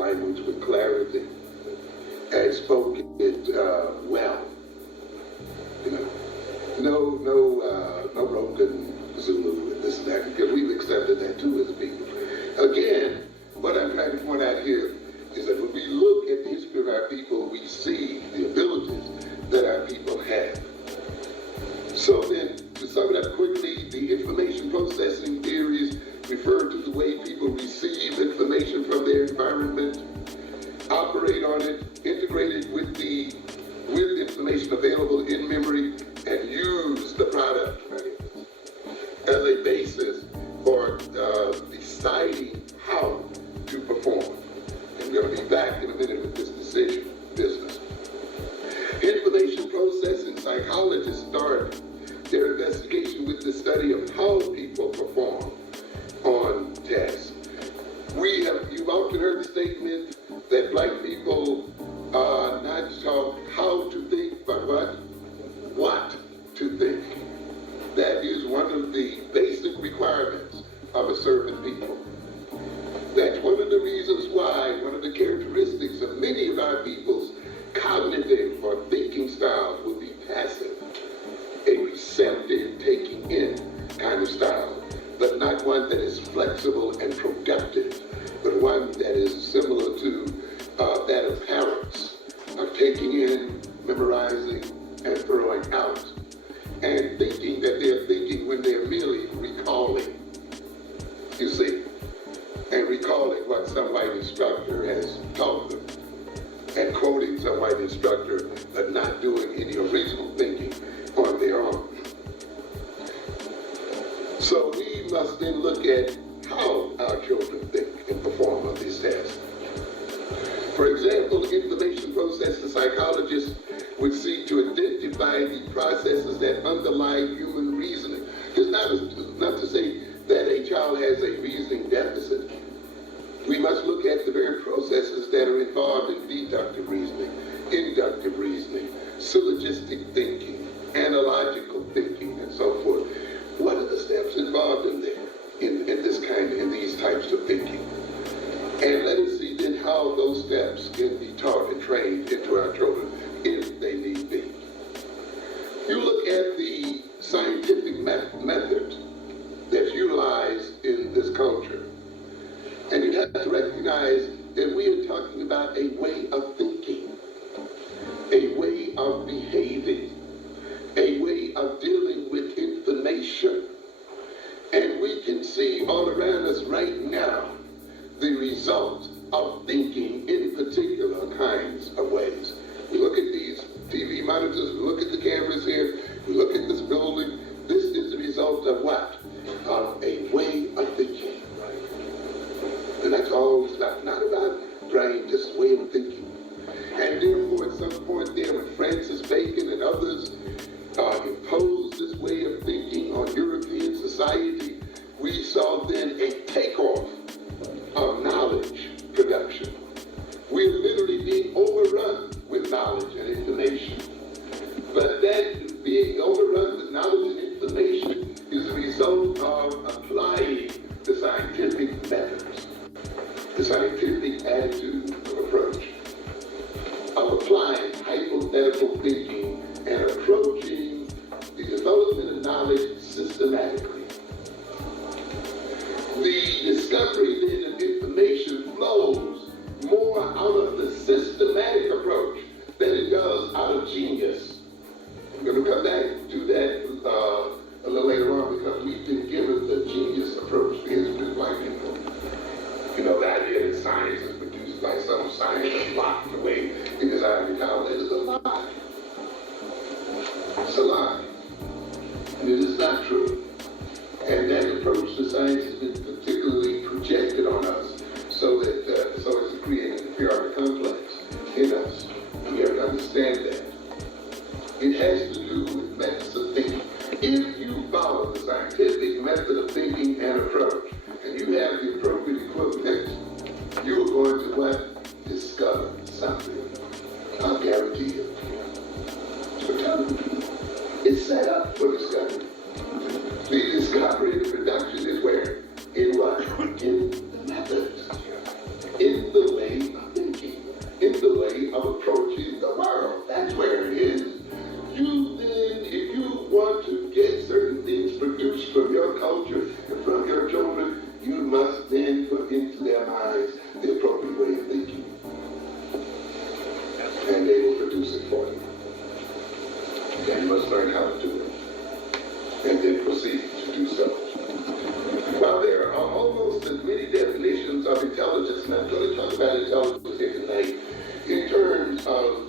language with clarity and spoke it well. You know, no broken Zulu and this and that, because we've accepted that too as people. Again, what I'm trying to point out here is that when we look at the history of our people, we see the abilities that our people have. So then, to sum it up quickly, the information processing theories refer to the way people receive information from their environment, operate on it, integrate it with information available in memory, and use the product, right, as a basis for deciding how to perform. And we're going to be back in a minute with this decision business. Information processing psychologists start their investigation with the study of how people perform on tests. You've often heard the statement that black people are not taught how to think, but what to think. That is one of the basic requirements of a servant people. That's one of the reasons why, one of the characteristics of many of our people's cognitive or thinking styles will be passive, a receptive, taking in kind of style, but not one that is flexible and productive, but one that is similar to that of parents, of taking in, memorizing, and throwing out, and thinking that they're thinking when they're merely recalling, you see, and recalling what some white instructor has taught them, and quoting some white instructor, but not doing any original thinking on their own. So we must then look at how our children think and perform on these tests. For example, information processing psychologists would seek to identify the processes that underlie human reasoning. It's not to say that a child has a reasoning deficit. We must look at the very processes that are involved in deductive reasoning, inductive reasoning, syllogistic thinking, analogical thinking, and so forth. What are the steps involved in there, in these types of thinking? And let us see then how those steps can be taught and trained into our children if they need be. You look at the scientific method that's utilized in this culture, and you have to recognize that we are talking about a way of thinking, a way of behaving, a way of dealing with information. And we can see all around us right now the result of thinking in particular kinds of ways. We look at these TV monitors, we look at the cameras here, we look at this building. This is the result of what? Of a way of thinking. And that's all it's not about brain, just way of thinking. And therefore, at some point there, when Francis Bacon and others imposed this way of thinking on European society, we saw then a takeoff of knowledge production. We're literally being overrun with knowledge and information. But that being overrun with knowledge and information is a result of applying the scientific methods, the scientific attitude of approach, of applying hypothetical thinking and approaching the development of knowledge systematically. The discovery then of information flows more out of the systematic approach than it does out of genius. I'm going to come back to that a little later on, because we've been given the genius approach to history of black people. You know, the idea that science is produced by some scientist locked away in his ivory tower, that is a lie. It's a lie. And it is not true. And that approach to science has been particularly projected on us so as to create an inferiority complex in us. And we have to understand that. It has to do with methods of thinking. If you follow the scientific method of thinking and approach, and you have the appropriate equipment, you are going to what? Discover something. I'll guarantee you. So it's set up for discovery. The discovery and the production is where? must then put into their minds the appropriate way of thinking. And they will produce it for you. And you must learn how to do it. And then proceed to do so. While there are almost as many definitions of intelligence, and I'm going to talk about intelligence here tonight in terms of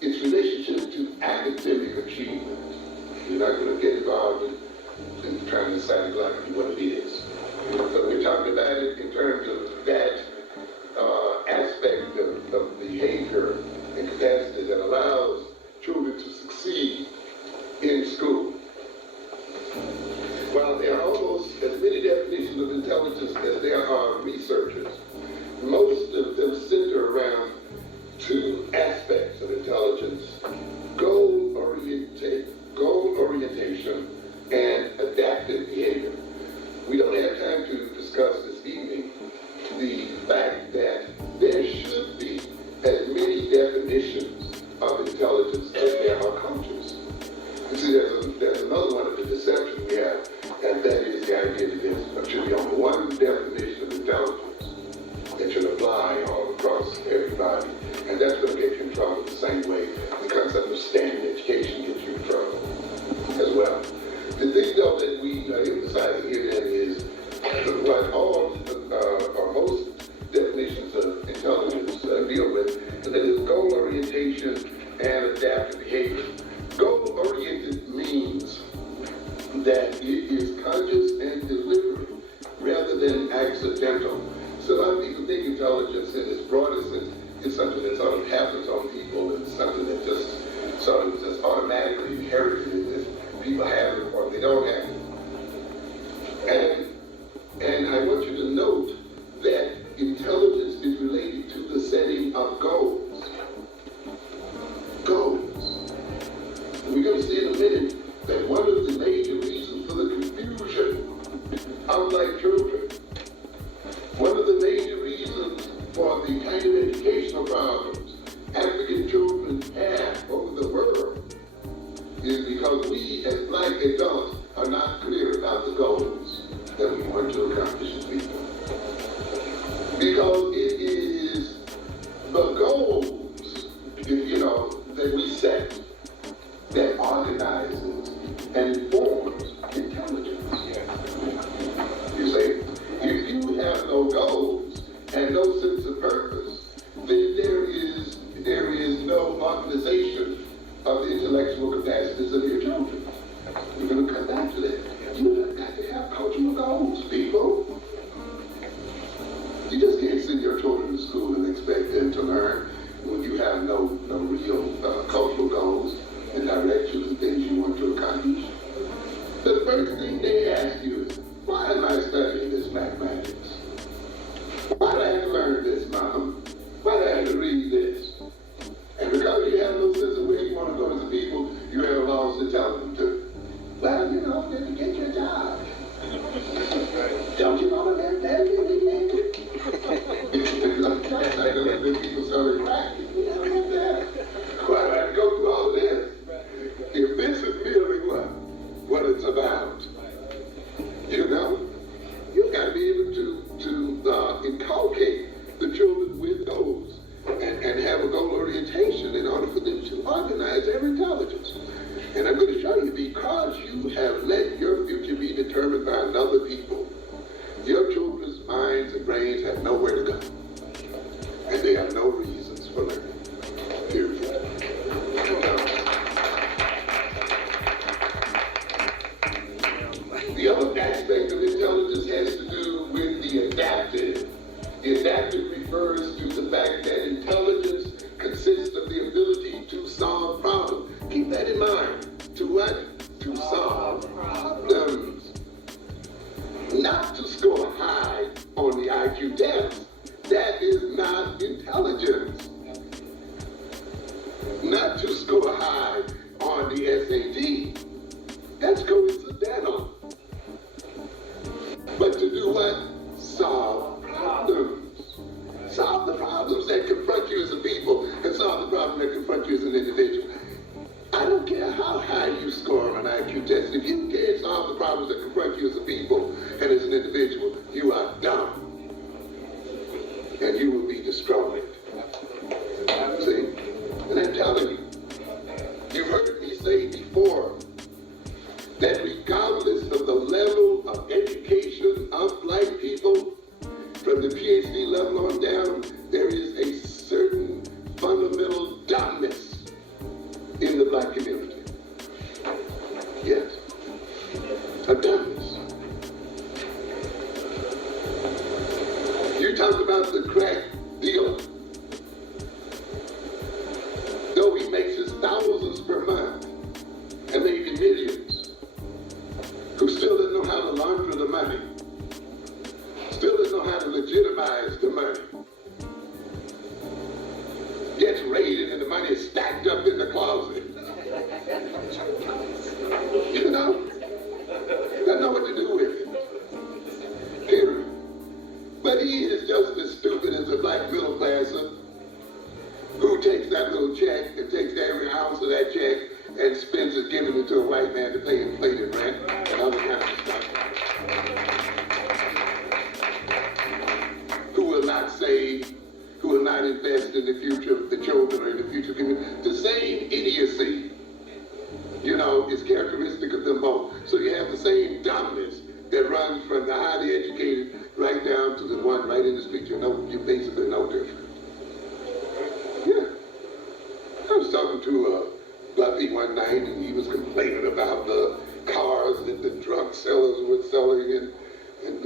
its relationship to academic achievement. You're not going to get involved in trying to decide exactly what it is. So we're talking about it in terms of that aspect of behavior and capacity that allows children to succeed in school. While there are almost as many definitions of intelligence as there are researchers, most of them center around two aspects of intelligence: goal orientation and adaptive behavior. We don't have time to discuss this evening the fact that there should be as many definitions of intelligence as there are cultures. You see, there's another one of the deceptions we have, and that is the idea that there should be only one definition of intelligence that should apply all across everybody. And that's going to get you in trouble the same way the concept of standard education gets you in trouble as well. The thing, though, that we emphasize here then is what all or most definitions of intelligence deal with, and that is goal orientation and adaptive behavior. Goal-oriented means that it is conscious and deliberate rather than accidental. So a lot of people think intelligence in its broadest sense is something that sort of happens on people, and something that just sort of just automatically inherited, if people have it or they don't have it. And I want you to note that intelligence is related to the setting of goals. Goals. And we're going to see in a minute that one of the major reasons for the confusion of black children, one of the major reasons for the kind of educational problems African children have over the world, is because we as black adults are not clear about the goals that we want to accomplish as people. Because it is the goals, that we set that organizes and informs intelligence. You see, if you have no goals and no sense of purpose, then there is no organization of the intellectual capacities of your children. We're going to come back to that. You have got to have cultural goals, people. You just can't send your children to school and expect them to learn when you have no real cultural goals and directions and things you want to accomplish. The first thing they ask you is, why am I studying this mathematics? Why do I have to learn this, Mom? Why do I have to read this? And because you have no sense of where you want to go as a people, you're at a loss to tell them to. Well, then get your job. Don't you want to live there? I know that people started practicing. Why do I have to go through all of this? If this is really what it's about, you've got to be able to inculcate the children with goals and have a goal orientation in order for them to organize their intelligence. And I'm going to show you, because you have let your future be determined by another people, your children's minds and brains have nowhere to go. And they have no reasons for learning. Period. The other aspect of intelligence has to do with the adaptive. The adaptive refers to the fact that intelligence consists of the ability to solve problems. Keep that in mind. To what? To solve problems. Not to score high on the IQ test. That is not intelligence. Not to score high on the SAT. That's coincidental. But to do what? Solve problems. Solve the problems that confront you as a people, and solve the problems that confront you as an individual. I don't care how high you score on an IQ test. If you can't solve the problems that confront you as a people and as an individual, individual, you are dumb. And you will be destroyed. See? And I'm telling you, you've heard me say before that regardless of the level of education of black people, from the PhD level on down, there is a certain fundamental dumbness in the black community. Yes, a dumbness. You talk about the crack dealer. Though he makes his thousands per month and maybe millions, who still doesn't know how to launder the money, still doesn't know how to legitimize the money, gets raided and the money is stacked up in the closet. You know? Doesn't know what to do with it. Period. But he is just as stupid as a black middle classer who takes that little check and takes every ounce of that check and spends it, giving it to a white man to pay inflated rent and other kind of stuff. Who will not save, who will not invest in the future of the children or in the future community. The same idiocy, you know, is characteristic of them both. So you have the same dumbness that runs from the highly educated right down to the one right in the street. You know, you're basically no different. Yeah. I was talking to Buffy one night and he was complaining about the cars that the drug sellers were selling and